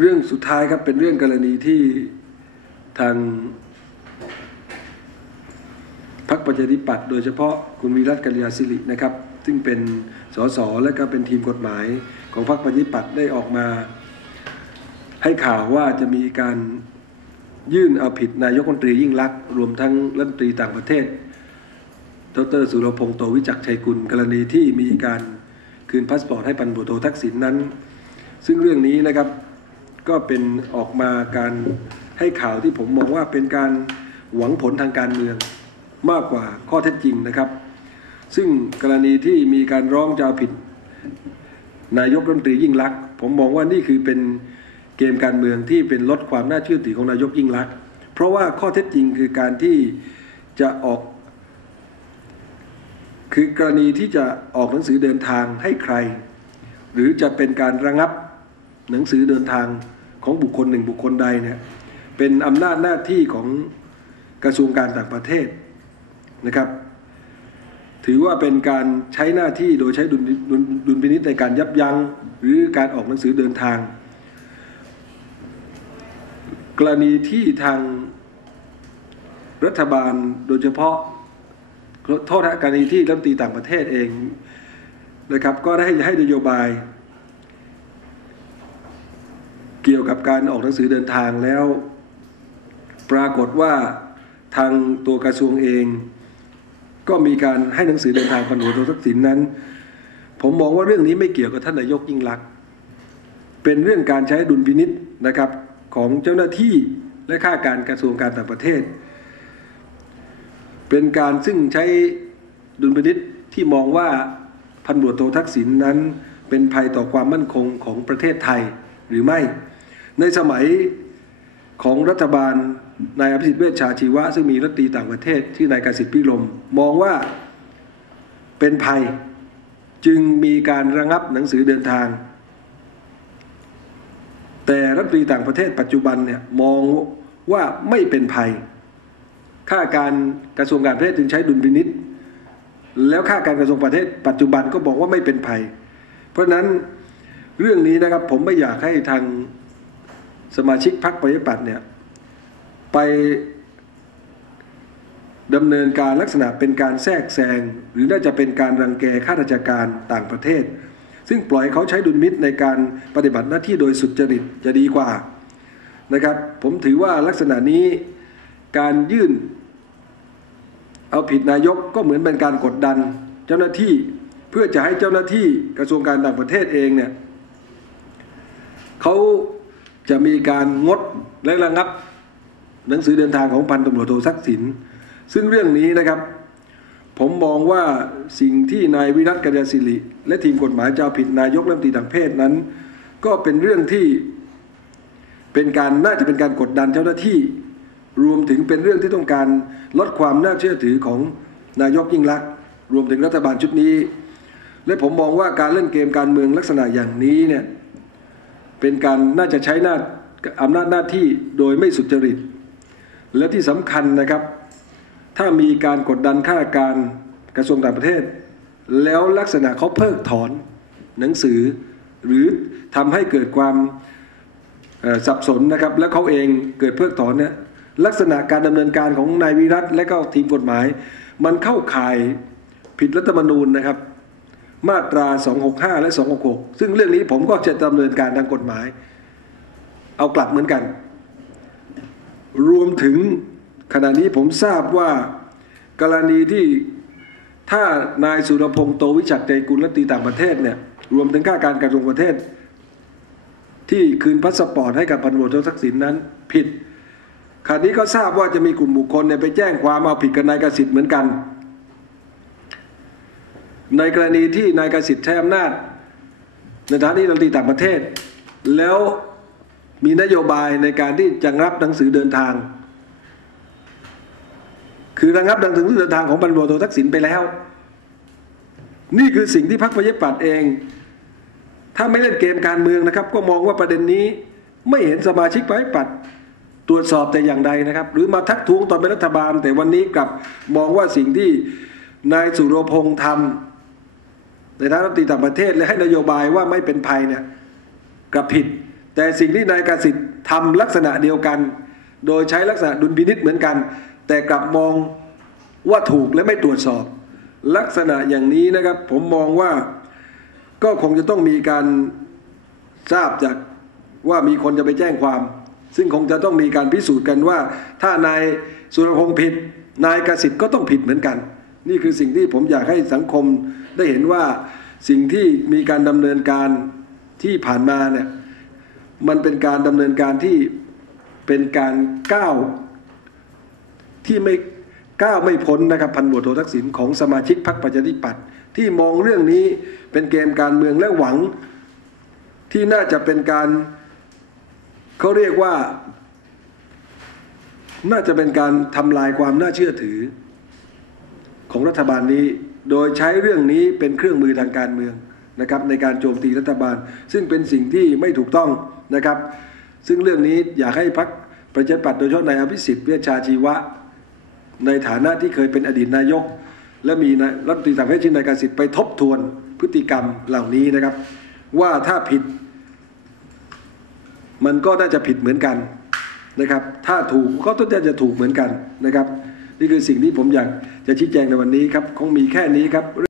เรื่องสุดท้ายครับเป็นเรื่องกรณีที่ทางพรรคประชาธิปัตย์โดยเฉพาะคุณวีรัตกัลยาสิรินะครับ ซึ่งเป็นสสและก็เป็นทีมกฎหมายของพรรคประชาธิปัตย์ได้ออกมา ให้ข่าวว่าจะมีการยื่นเอาผิดนายกรัฐมนตรียิ่งลักษณ์รวมทั้งรัฐมนตรีต่างประเทศดรสุรพงษ์โตวิจักชัยกุลกรณีที่มีการคืนพาสปอร์ตให้พันบุโตทักษิณนนั้น ซึ่งเรื่องนี้นะครับ ก็เป็นออกมาการให้ข่าวที่ผมมองว่าเป็นการหวังผลทางการเมืองมากกว่าข้อเท็จจริงนะครับ ซึ่งกรณีที่มีการร้องจะเอาผิด นายกรัฐมนตรียิ่งลักษณ์ผมมองว่านี่คือเป็นเกมการเมืองที่เป็นลดความน่าเชื่อถือของนายกยิ่งลักษณ์เพราะว่าข้อเท็จจริงคือการที่จะออก คือกรณีที่จะออกหนังสือเดินทางให้ใคร หรือจะเป็นการระงับหนังสือเดินทาง ของบุคคลหนึ่งบุคคลใดเนี่ยเป็นอำนาจหน้าที่ของกระทรวงการต่างประเทศนะครับ ถือว่าเป็นการใช้หน้าที่โดยใช้ดุลพินิษในการยับยั้งหรือการออกหนังสือเดินทาง กรณีที่ทางรัฐบาลโดยเฉพาะโทษนะกรณีที่รัฐมนตรีต่างประเทศเองนะครับก็ได้ให้นโยบาย เกี่ยวกับการออกหนังสือเดินทางแล้ว ปรากฏว่าทางตัวกระทรวงเอง ก็มีการให้หนังสือเดินทางพันหัวทักษิณนนั้น ผมมองว่าเรื่องนี้ไม่เกี่ยวกับท่านนายกยิ่งลักษณ์เป็นเรื่องการใช้ดุลพินิษนะครับของเจ้าหน้าที่และข้าการกระทรวงการต่างประเทศ เป็นการซึ่งใช้ดุลพินิษที่มองว่าพันบวโททักษิณนนั้น เป็นภัยต่อความมั่นคงของประเทศไทยหรือไม่ ในสมัยของรัฐบาลนายอภิสิทธิ์เวชชาชีวะ ซึ่งมีรัฐตีต่างประเทศชื่นายกสิทธิ์พิรมมองว่าเป็นภัยจึงมีการระงับหนังสือเดินทาง แต่รัฐตรีต่างประเทศปัจจุบันเนี่ยมองว่าไม่เป็นภัย ข้าการกระทรวงการประเทศจึงใช้ดุลพินิษแล้วข้าการกระทรวงประเทศ ปัจจุบันก็บอกว่าไม่เป็นภัย เพราะนั้นเรื่องนี้นะครับผมไม่อยากให้ทาง สมาชิกพรรคประชาธิปัตย์เนี่ยไปดำเนินการลักษณะเป็นการแทรกแซงหรือน่าจะเป็นการรังแกข้าราชการต่างประเทศ ซึ่งปล่อยเขาใช้ดุลมิตรในการปฏิบัติหน้าที่โดยสุจริตจะดีกว่านะครับผมถือว่าลักษณะนี้การยื่น เอาผิดนายกก็เหมือนเป็นการกดดัน เจ้าหน้าที่เพื่อจะให้เจ้าหน้าที่กระทรวงการต่างประเทศเองเนี่ยเขา จะมีการงดและระงับ หนังสือเดินทางของพันตำรวจโททักษิณซึ่งเรื่องนี้นะครับ ผมมองว่าสิ่งที่นายวิรัตกัญญาศิริ และทีมกฎหมายจะผิดนายกรัฐมนตรีต่างเพศนั้น ก็เป็นเรื่องที่เป็นการน่าจะเป็นการกดดันเจ้าหน้าที่ รวมถึงเป็นเรื่องที่ต้องการลดความน่าเชื่อถือของนายกยิ่งลักษณ์รวมถึงรัฐบาลชุดนี้ และผมมองว่าการเล่นเกมการเมืองลักษณะอย่างนี้เนี่ย เป็นการน่าจะใช้หน้าอำนาจหน้าที่โดยไม่สุจริต และที่สำคัญนะครับ ถ้ามีการกดดันข้าราชการกระทรวงต่างประเทศ แล้วลักษณะเขาเพิกถอนหนังสือ หรือทำให้เกิดความสับสนนะครับ และเขาเองเกิดเพิกถอนเนี่ยลักษณะการดำเนินการของนายวิรัตและก็ทีมกฎหมาย มันเข้าข่ายผิดรัฐธรรมนูญนะครับ มาตรา 265 และ 266 ซึ่งเรื่องนี้ผมก็จะดำเนินการทางกฎหมาย เอากลับเหมือนกัน รวมถึงขณะนี้ผมทราบว่า กรณีที่ถ้านายสุรพงษ์โตวิชัดใจกุลรัตีต่างประเทศเนี่ยรวมถึงข้าการกระทรวงประเทศ ที่คืนพาสปอร์ตให้กับพันโรโททักษิณนนั้น ผิดขณะนี้ก็ทราบว่าจะมีกลุ่มบุคคลเนี่ยไปแจ้งความเอาผิดกับนายกสิทธิ์เหมือนกัน ในกรณีที่นายกสิทธิ์ใช้อำนาจในฐานะรัฐมนตรีต่างประเทศ แล้วมีนโยบายในการที่จะรับหนังสือเดินทาง คือระงับหนังสือเดินทางของบรรโรโททักษิณไปแล้ว นี่คือสิ่งที่พรรคประชาธิปัตย์เอง ถ้าไม่เล่นเกมการเมืองนะครับ ก็มองว่าประเด็นนี้ไม่เห็นสมาชิกประชาธิปัตย์ตรวจสอบแต่อย่างใดนะครับ หรือมาทักท้วงตอนเป็นรัฐบาล แต่วันนี้กลับมองว่าสิ่งที่นายสุรพงษ์ทำ ในฐานะรัฐมนตรีต่างประเทศและให้นโยบายว่าไม่เป็นภัยเนี่ยกลับผิด แต่สิ่งที่นายกสิทธิ์ทำลักษณะเดียวกัน โดยใช้ลักษณะดุลพินิษเหมือนกัน แต่กลับมองว่าถูกและไม่ตรวจสอบ ลักษณะอย่างนี้นะครับผมมองว่าก็คงจะต้องมีการทราบจากว่ามีคนจะไปแจ้งความ ซึ่งคงจะต้องมีการพิสูจน์กันว่า ถ้านายสุรพงษ์ผิด นายกสิทธิ์ก็ต้องผิดเหมือนกัน นี่คือสิ่งที่ผมอยากให้สังคมได้เห็นว่าสิ่งที่มีการดำเนินการที่ผ่านมาเนี่ยมันเป็นการดำเนินการที่เป็นการก้าวที่ไม่ก้าวไม่พ้นนะครับพันบวโททักษิณของสมาชิกพรรคประชาธิปัตย์ที่มองเรื่องนี้เป็นเกมการเมืองและหวัง ที่น่าจะเป็นการเขาเรียกว่า น่าจะเป็นการทำลายความน่าเชื่อถือ ของรัฐบาลนี้ โดยใช้เรื่องนี้เป็นเครื่องมือทางการเมืองนะครับในการโจมตีรัฐบาล ซึ่งเป็นสิ่งที่ไม่ถูกต้องนะครับ ซึ่งเรื่องนี้อยากให้พักประชาธิปัตย์โดยเฉพาะนายอภิสิทธิ์เวชชาชีวะ ในฐานะที่เคยเป็นอดีตนายก และมีนายรัฐมนตรีต่างประเทศชื่อนายกสิทธิ์ไปทบทวนพฤติกรรมเหล่านี้นะครับ ว่าถ้าผิด มันก็น่าจะผิดเหมือนกันนะครับ ถ้าถูกก็ต้องจะถูกเหมือนกันนะครับ นี่คือสิ่งที่ผมอยากจะชี้แจงในวันนี้ครับ คงมีแค่นี้ครับ